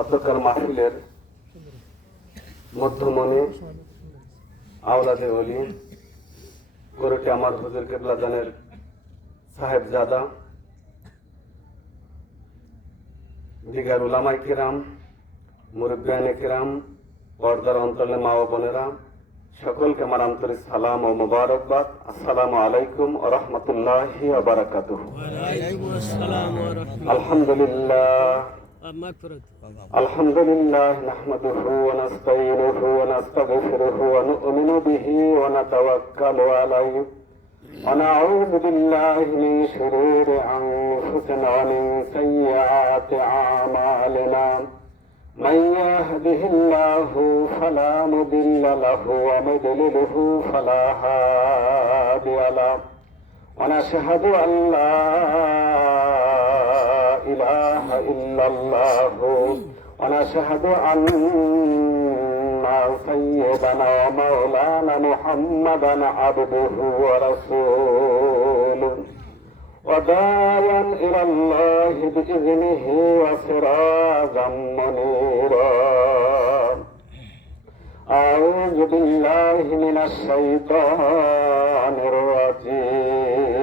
অতকার মাহফিলের মধ্যমণি আওলাদে অলি গরুটি আমার হুজুর কেবলাদানের সাহেব জাদা দিগার উলামাই কিরাম মুরব্বানে কিরাম পর্দার অন্তরে মা ও বোনেরা সকলকে আমার আন্তরিক সালাম ও মোবারকবাদ। আসসালামু আলাইকুম ও রহমতুল্লাহ। আলহামদুলিল্লাহ। الحمد لله نحمده ونستعينه ونستغفره ونؤمن به ونتوكل عليه ونعوذ بالله من شرور أنفسنا ومن سيئات أعمالنا من يهده الله فلا مضل له ومن يضلله فلا هادي له ونشهد أن لا إله إلا الله ونشهد أن سيدنا ومولانا محمدا عبده ورسوله وداعيا إلى الله بإذنه وسراجا منيرا أعوذ بالله من الشيطان الرجيم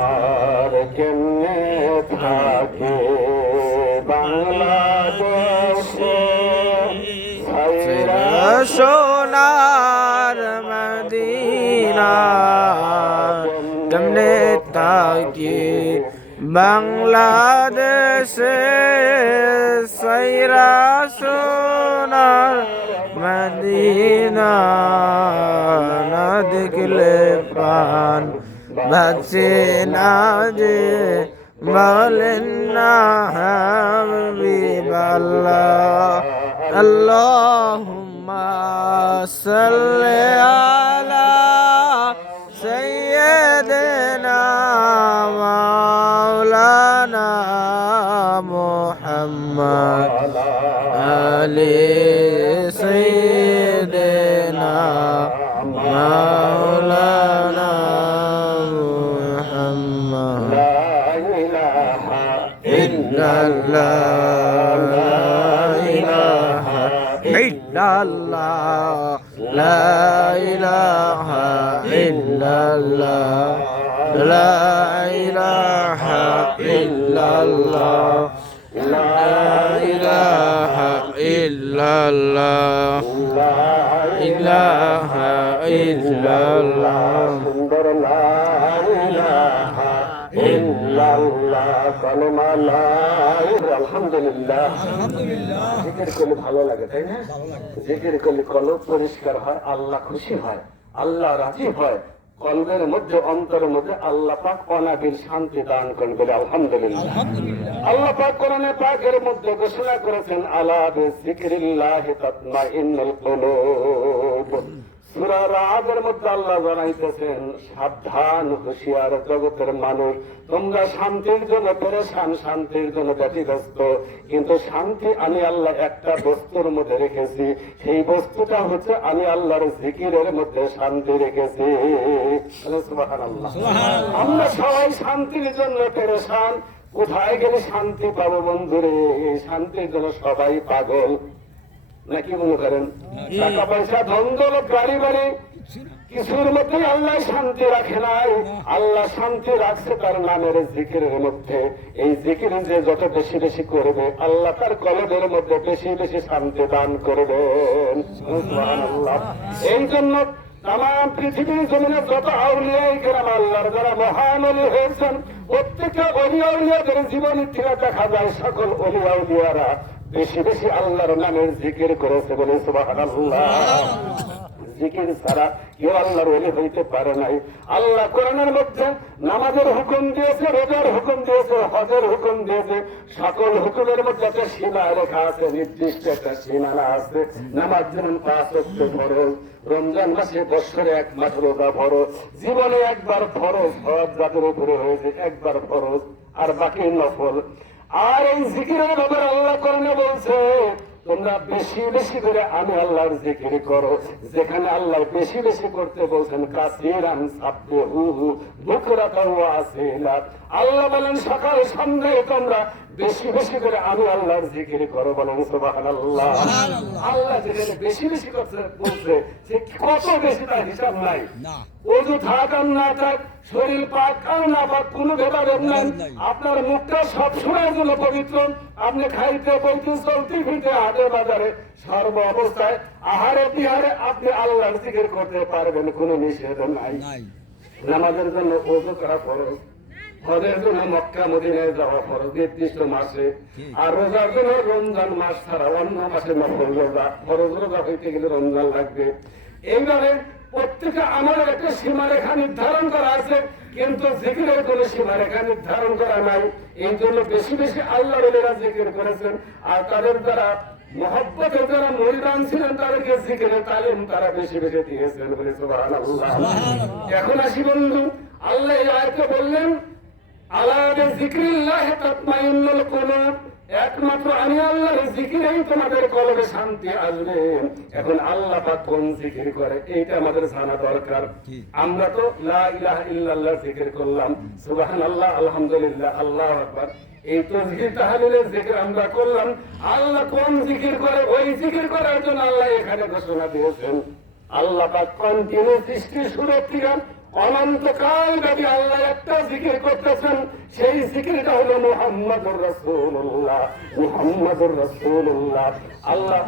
মোহাম্মদ কেমনে থাকে বাংলাদেশে ছাইরা সোনার মদিনা তেমনে তাকি বাংলাদেশে সাইরা সোনার মদিনা না দেখলে প্রাণ বাঁচে না যে বলেন না হাবিবাল্লাহ আল্লাহুম্মা সাল্লি আলা সাইয়্যিদিনা মাওলানা মুহাম্মদ আলি ইল্লাল্লাহ, লা ইলাহা ইল্লাল্লাহ, লা ইলাহা ইল্লাল্লাহ, লা ইলাহা ইল্লাল্লাহ, লা ইলাহা ইল্লাল্লাহ। সুন্দর লা ইলাহা আলহামদুলিল্লাহ। জিকির করলে ভালো লাগে তাই না? জিকির করলে কলব পরিষ্কার হয় আল্লাহ খুশি হয় আল্লাহ রাজি হয়। কলবের মধ্যে অন্তরের মধ্যে আল্লাহ পাক অনাবিল শান্তি দান করেন বলে আলহামদুলিল্লাহ। আল্লাহ পাক কোরআনে পাকের মধ্যে ঘোষণা করেছেন আলা বিযিকরিল্লাহ তাতমাইন্নুল কুলুব। মধ্যে আল্লাহ জানাইতেছেন সাবধান হুঁশিয়ার জগতের মানুষ। তোমরা শান্তির জন্য পেরেশান শান্তির জন্য ব্যতিগ্রস্ত কিন্তু শান্তি আমি আল্লাহ একটা বস্তুর মধ্যে রেখেছি। সেই বস্তুটা হচ্ছে আমি আল্লাহর জিকিরের মধ্যে শান্তি রেখেছি। আমরা সবাই শান্তির জন্য পেরেশান। কোথায় গেলে শান্তি পাবো বন্ধুরে? শান্তির জন্য সবাই পাগল। নাকি মনে করেন? টাকা পয়সা ধন দৌলত গাড়ি বাড়ি। কিছুর মধ্যে আল্লাহ শান্তি রাখে নাই। আল্লাহ শান্তি রাখছে তার নামের জিকিরের মধ্যে। এই জিকির যে যত বেশি বেশি করবে আল্লাহ তার কলবের মধ্যে বেশি বেশি শান্তি দান করবেন। এই জন্য তাম পৃথিবীর জমিনে যত আউলিয়াই কেরাম আল্লাহর যারা মহান অলি হয়েছেন প্রত্যেকটা অলি আউলিয়াদের জীবনী থেকে দেখা যায় সকল অলি আউলিয়ারা। বেশি বেশি আল্লাহর নামের জিকির করেছে বলে জিকির ছাড়া কেউ আল্লাহর ওলি হইতে পারে নাই। আল্লাহ কোরআনের মধ্যে নামাজের হুকুম দিয়েছে, রোজার হুকুম দিয়েছে, হজের হুকুম দিয়েছে। সকল হুকুমের মধ্যে একটা সীমা রেখা আছে, নির্দিষ্ট একটা সীমানা আছে। নামাজ যেমন পাঁচ অক্ট ফরজ, রমজান মাসে বছরে এক মাস রোজা ফরজ, জীবনে একবার ফরজ ফরজ যাদের উপরে হয়েছে, একবার ফরজ, আর বাকি নফল। আর এই জিকিরের ব্যাপারে আল্লাহ করলে বলছে, তোমরা বেশি বেশি করে আমি আল্লাহর জিকির করো। যেখানে আল্লাহ বেশি বেশি করতে বলছেন, কাসিরান সাব্বিহুহু বুকরাতাও ওয়া আসিলা আল্লাহ বলেন সকাল সন্ধ্যায় তোমরা বেশি বেশি করে আমি আল্লাহর জিকির করো বলেন সুবহানাল্লাহ। আল্লাহ আল্লাহ যেখানে বেশি বেশি করতে বলছে সে কত বেশি তার হিসাব নাই। অজু থাক আর না থাক শরীর পাক আর না পাক কোনো ভেদাভেদ নাই। আপনার মুখটা সব সময়ের জন্য পবিত্র। আপনি খাইতে বলতে চলতে ফিরতে হাটে বাজারে সর্ব অবস্থায় আহারে বিহারে আপনি আল্লাহর জিকির করতে পারবেন কোনো নিষেধ নাই। নামাজের জন্য ওজু করা ফরজ। হজের জন্য মক্কা মদিনায় যাওয়া ফরজ। নির্দিষ্ট মাসে। আর রোজার জন্য রমজান মাস ছাড়া অন্য মাসে নফল রোজা। ফরজ রোজা হইতে গেলে রমজান লাগবে। এইভাবে প্রত্যেকটা আমাদের একটা সীমারেখা নির্ধারণ করা আছে কিন্তু জিকিরের কোনো সীমারেখা নির্ধারণ করা নাই। এই জন্য বেশি বেশি আল্লাহ রলিরা জিকির করেছেন। আর তাদের দ্বারা মহব্বতের যারা মরিদান ছিলেন তাদেরকে জিকিরের তালিম তারা বেশি বেশি দিয়েছেন বলে এখন আসি বন্ধু আল্লাহ এই আয়তে বললেন আলা বিযিকরিল্লাহ তাতমাইন্নুল কুলুব। একমাত্র আমি আল্লাহর জিকিরেই তোমাদের কলবে শান্তি আসবে। এখন আল্লাহ পাক কোন জিকির করে? এইটা আমাদের জানা দরকার। আমরা তো লা ইলাহা ইল্লাল্লাহ জিকির করলাম। সুবহানাল্লাহ আলহামদুলিল্লাহ আল্লাহু আকবার। এই তসবিহ তাহলিলের জিকির আমরা করলাম। আল্লাহ কোন জিকির করে? ওই জিকির করার জন্য আল্লাহ এখানে ঘোষণা দিয়েছেন। আল্লাহ পাক কন্টিনিউ সৃষ্টি সুরক্ষিত। অনন্তকাল ব্যাপী আল্লাহ একটা জিকির করতেছেন সেই জিকিরটা হলো মোহাম্মদ রাসূলুল্লাহ মোহাম্মদ রাসূলুল্লাহ। আল্লাহ